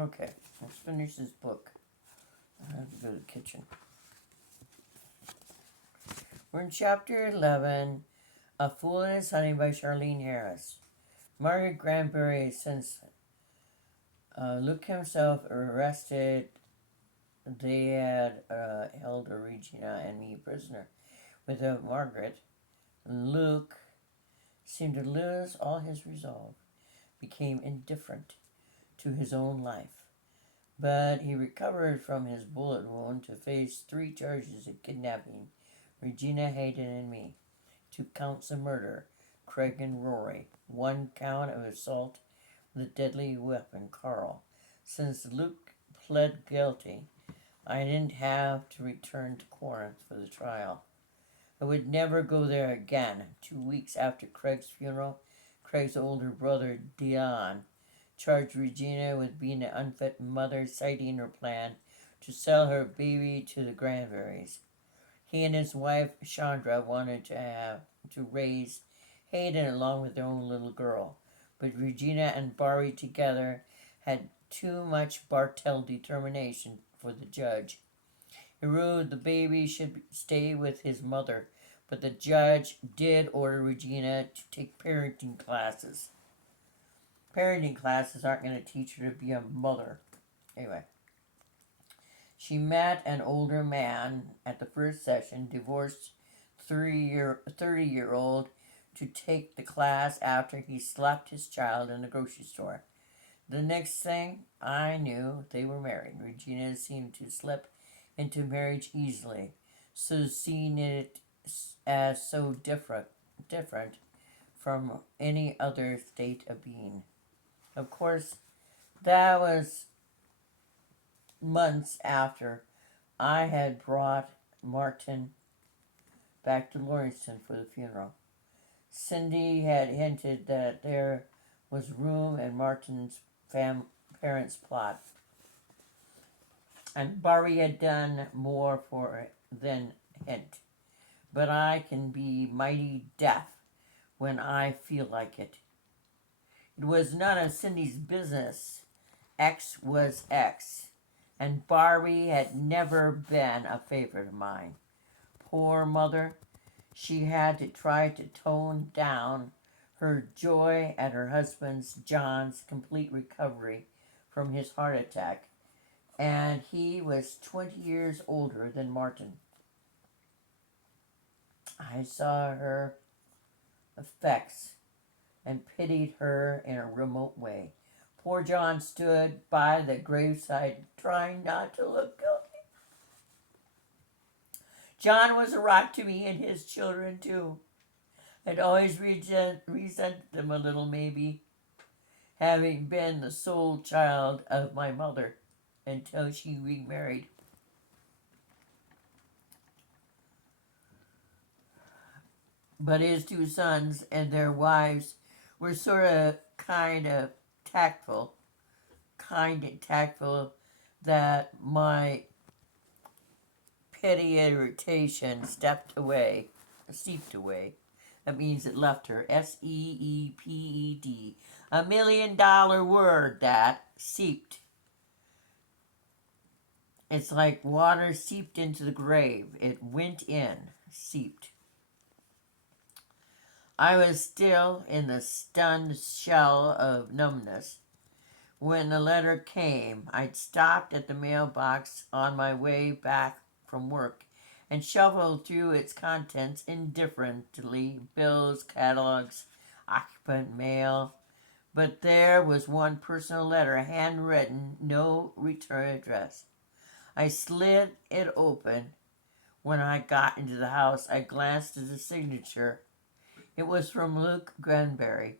Okay, let's finish this book. I have to go to the kitchen. We're in chapter 11, A Fool and His Honey by Charlene Harris. Margaret Granbury, since Luke himself arrested, they had held Regina and me prisoner. Without Margaret, Luke seemed to lose all his resolve, became indifferent to his own life. But he recovered from his bullet wound to face 3 charges of kidnapping Regina, Hayden, and me, 2 counts of murder, Craig and Rory, 1 count of assault with a deadly weapon, Carl. Since Luke pled guilty, I didn't have to return to Corinth for the trial. I would never go there again. 2 weeks after Craig's funeral, Craig's older brother, Dion, charged Regina with being an unfit mother, citing her plan to sell her baby to the Granburys. He and his wife, Chandra, wanted to raise Hayden along with their own little girl, but Regina and Barry together had too much Bartell determination for the judge. He ruled the baby should stay with his mother, but the judge did order Regina to take parenting classes. Parenting classes aren't going to teach her to be a mother. Anyway, she met an older man at the first session, divorced 30-year-old, to take the class after he slapped his child in the grocery store. The next thing I knew, they were married. Regina seemed to slip into marriage easily, so seeing it as so different from any other state of being. Of course, that was months after I had brought Martin back to Lawrencetown for the funeral. Cindy had hinted that there was room in Martin's parents' plot, and Barry had done more for it than hint. But I can be mighty deaf when I feel like it. It was none of Cindy's business. X was X, and Barbie had never been a favorite of mine. Poor mother, she had to try to tone down her joy at her husband's, John's, complete recovery from his heart attack, and he was 20 years older than Martin. I saw her effects and pitied her in a remote way. Poor John stood by the graveside trying not to look guilty. John was a rock to me and his children too. I'd always resented them a little, maybe, having been the sole child of my mother until she remarried. But his 2 sons and their wives were kind and tactful that my petty irritation seeped away. That means it left her. seeped. $1 million word, that. Seeped. It's like water seeped into the grave. It went in. Seeped. I was still in the stunned shell of numbness when the letter came. I'd stopped at the mailbox on my way back from work and shuffled through its contents indifferently: bills, catalogs, occupant mail. But there was one personal letter, handwritten, no return address. I slid it open. When I got into the house, I glanced at the signature. It was from Luke Granbury.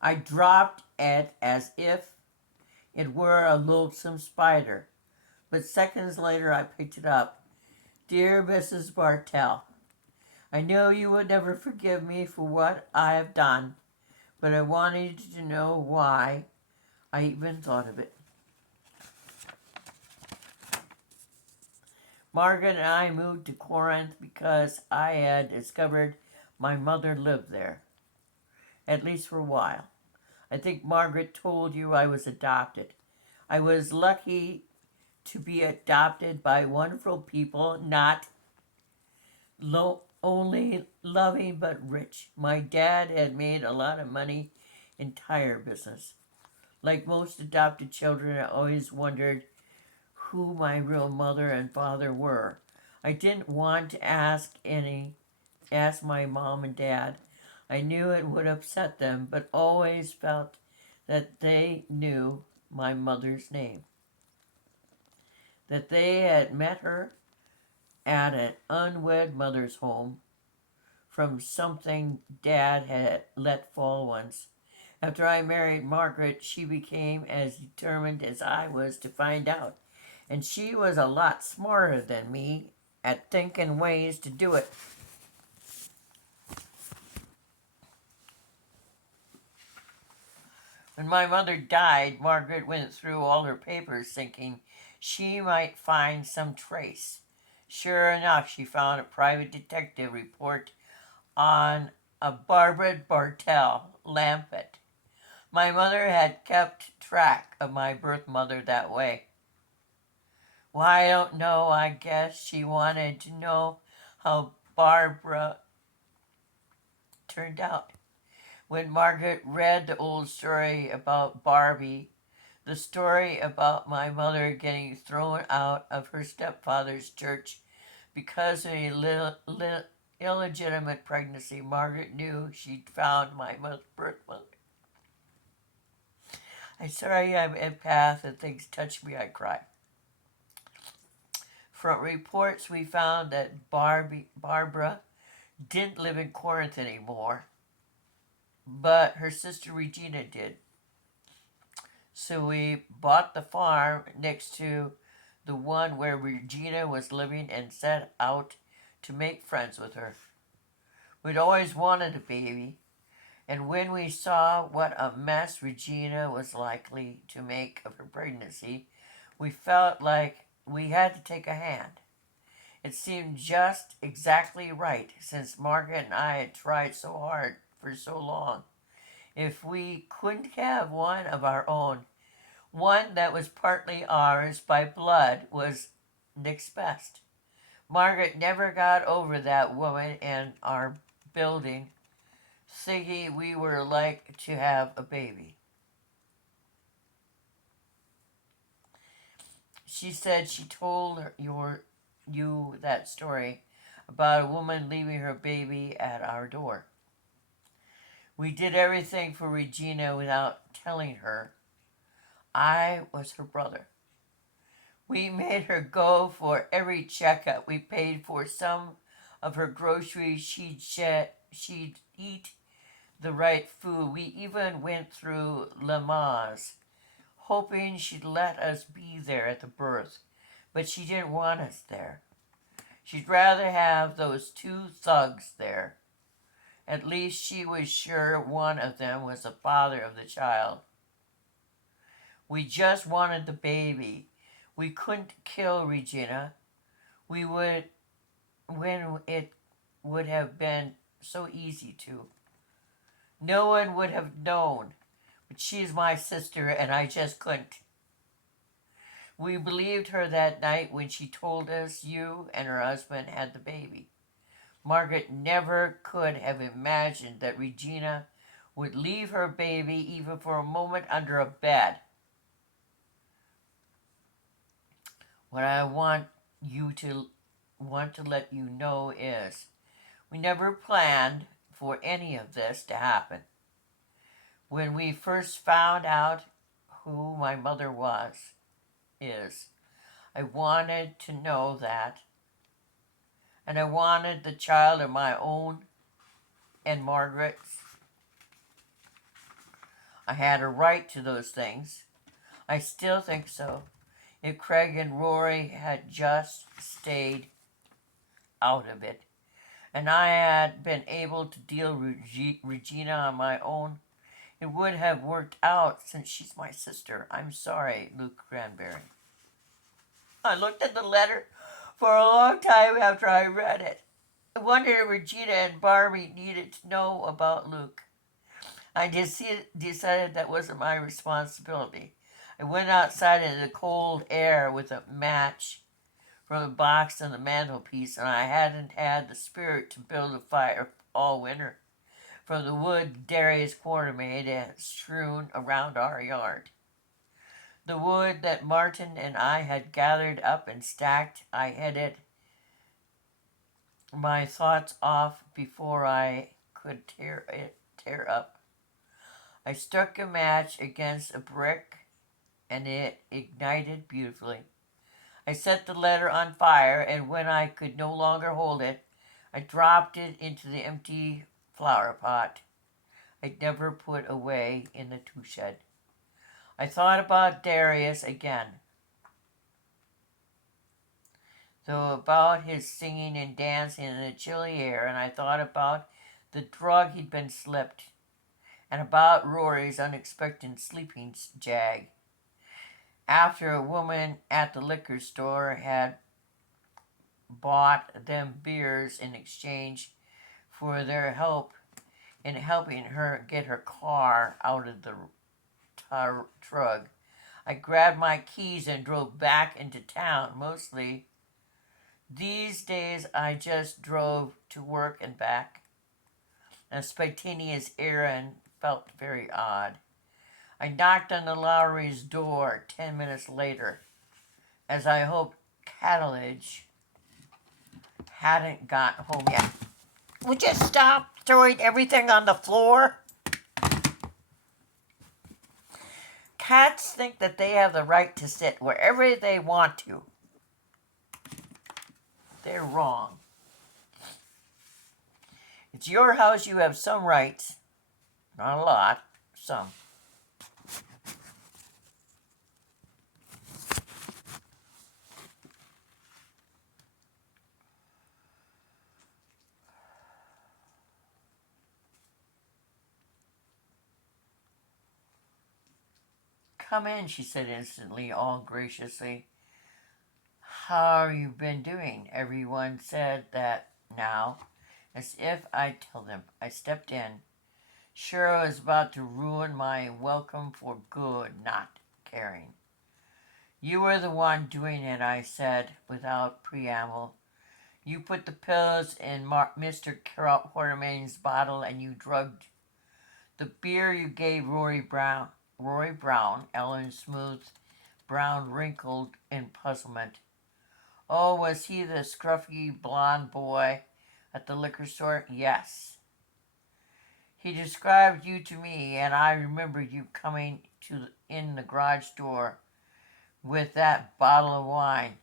I dropped it as if it were a loathsome spider, but seconds later I picked it up. Dear Mrs. Bartell, I know you would never forgive me for what I have done, but I wanted you to know why I even thought of it. Margaret and I moved to Corinth because I had discovered my mother lived there, at least for a while. I think Margaret told you I was adopted. I was lucky to be adopted by wonderful people, not only loving but rich. My dad had made a lot of money in tire business. Like most adopted children, I always wondered who my real mother and father were. I didn't want to ask my mom and dad. I knew it would upset them, but always felt that they knew my mother's name, that they had met her at an unwed mother's home from something dad had let fall once. After I married Margaret, she became as determined as I was to find out, and she was a lot smarter than me at thinking ways to do it. When my mother died, Margaret went through all her papers thinking she might find some trace. Sure enough, she found a private detective report on a Barbara Bartell Lampet. My mother had kept track of my birth mother that way. Well, I don't know. I guess she wanted to know how Barbara turned out. When Margaret read the old story about Barbie, the story about my mother getting thrown out of her stepfather's church because of a illegitimate pregnancy, Margaret knew she'd found my birth mother. I'm sorry I'm empath and things touch me, I cry. From reports, we found that Barbara didn't live in Corinth anymore, but her sister Regina did. So we bought the farm next to the one where Regina was living and set out to make friends with her. We'd always wanted a baby, and when we saw what a mess Regina was likely to make of her pregnancy, we felt like we had to take a hand. It seemed just exactly right since Margaret and I had tried so hard for so long. If we couldn't have one of our own, one that was partly ours by blood was next best. Margaret never got over that woman in our building thinking we were like to have a baby. She said she told you that story about a woman leaving her baby at our door. We did everything for Regina without telling her. I was her brother. We made her go for every checkup. We paid for some of her groceries. She'd eat the right food. We even went through Lamaze, hoping she'd let us be there at the birth. But she didn't want us there. She'd rather have those two thugs there. At least she was sure one of them was the father of the child. We just wanted the baby. We couldn't kill Regina. We would, when it would have been so easy to. No one would have known, but she's my sister and I just couldn't. We believed her that night when she told us you and her husband had the baby. Margaret never could have imagined that Regina would leave her baby even for a moment under a bed. What I want to let you know is we never planned for any of this to happen. When we first found out who my mother is, I wanted to know that, and I wanted the child of my own and Margaret's. I had a right to those things. I still think so. If Craig and Rory had just stayed out of it, and I had been able to deal with Regina on my own, it would have worked out since she's my sister. I'm sorry, Luke Cranberry. I looked at the letter for a long time after I read it. I wondered if Regina and Barbie needed to know about Luke. I decided that wasn't my responsibility. I went outside into the cold air with a match from the box on the mantelpiece, and I hadn't had the spirit to build a fire all winter. From the wood Darius Quartermaid had strewn around our yard. The wood that Martin and I had gathered up and stacked, I headed my thoughts off before I could tear up. I struck a match against a brick and it ignited beautifully. I set the letter on fire, and when I could no longer hold it, I dropped it into the empty flower pot I'd never put away in the tool shed. I thought about Darius again, though about his singing and dancing in the chilly air, and I thought about the drug he'd been slipped, and about Rory's unexpected sleeping jag. After a woman at the liquor store had bought them beers in exchange for their help in helping her get her car out of the truck, I grabbed my keys and drove back into town. Mostly these days I just drove to work and back. A spontaneous errand felt very odd. I knocked on the Lowry's door 10 minutes later, as I hoped Catalage hadn't got home yet. Would you stop throwing everything on the floor? Cats think that they have the right to sit wherever they want to. They're wrong. It's your house, you have some rights. Not a lot, some. Come in, she said instantly, all graciously. How you been doing? Everyone said that now, as if I'd tell them. I stepped in. Sure, I was about to ruin my welcome for good, not caring. You were the one doing it, I said, without preamble. You put the pills in Mr. Quartermain's bottle and you drugged the beer you gave Rory Brown. Ellen's smooth brown wrinkled in puzzlement. Oh, was he the scruffy blond boy at the liquor store? Yes. He described you to me, and I remember you coming in the garage door with that bottle of wine.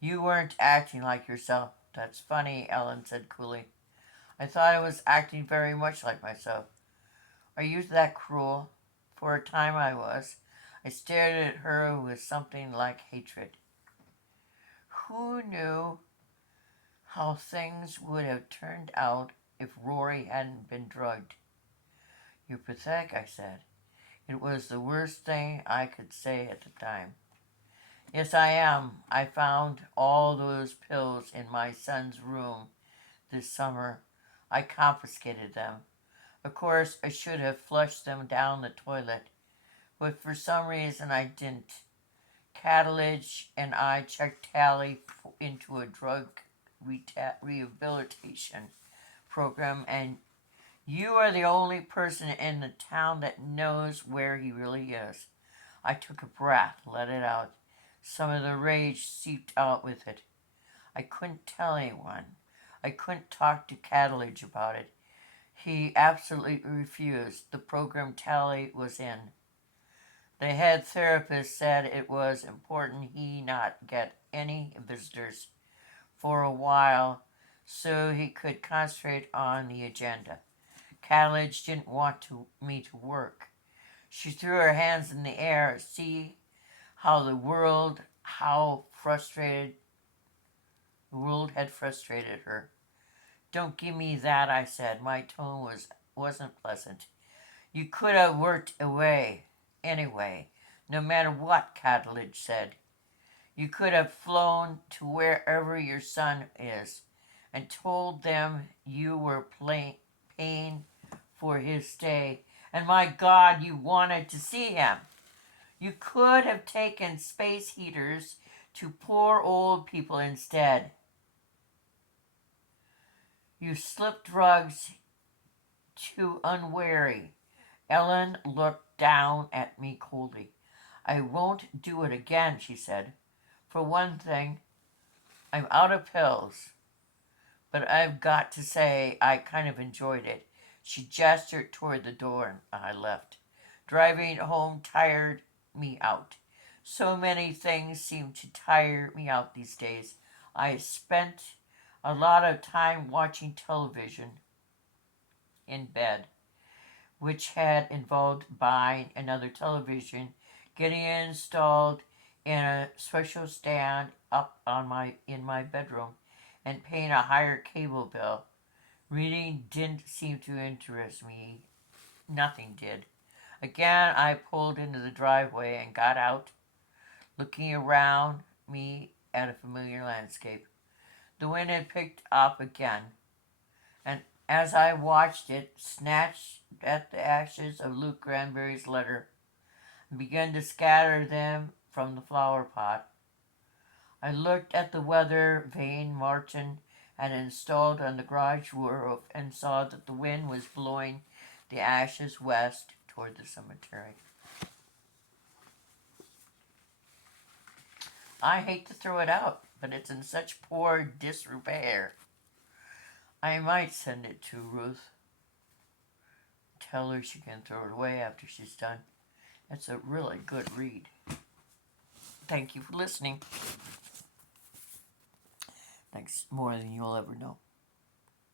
You weren't acting like yourself. That's funny, Ellen said coolly. I thought I was acting very much like myself. Are you that cruel? For a time I was. I stared at her with something like hatred. Who knew how things would have turned out if Rory hadn't been drugged? You're pathetic, I said. It was the worst thing I could say at the time. Yes, I am. I found all those pills in my son's room this summer. I confiscated them. Of course, I should have flushed them down the toilet, but for some reason I didn't. Catalage and I checked Tally into a drug rehabilitation program, and you are the only person in the town that knows where he really is. I took a breath, let it out. Some of the rage seeped out with it. I couldn't tell anyone. I couldn't talk to Catalage about it. He absolutely refused. The program Tally was in. The head therapist said it was important he not get any visitors for a while so he could concentrate on the agenda. Catalage didn't want me to work. She threw her hands in the air. See how the world had frustrated her. Don't give me that, I said. My tone wasn't pleasant. You could have worked away anyway, no matter what, Catalage said. You could have flown to wherever your son is and told them you were paying for his stay. And my God, you wanted to see him. You could have taken space heaters to poor old people instead. You slip drugs to unwary. Ellen looked down at me coldly. I won't do it again, she said. For one thing, I'm out of pills. But I've got to say, I kind of enjoyed it. She gestured toward the door and I left. Driving home tired me out. So many things seem to tire me out these days. I spent a lot of time watching television in bed, which had involved buying another television, getting it installed in a special stand up on in my bedroom, and paying a higher cable bill. Reading didn't seem to interest me. Nothing did. Again, I pulled into the driveway and got out, looking around me at a familiar landscape. The wind had picked up again, and as I watched it, snatched at the ashes of Luke Granberry's letter and began to scatter them from the flower pot. I looked at the weather vane Martin had installed on the garage roof and saw that the wind was blowing the ashes west toward the cemetery. I hate to throw it out, but it's in such poor disrepair. I might send it to Ruth. Tell her she can throw it away after she's done. It's a really good read. Thank you for listening. Thanks more than you'll ever know.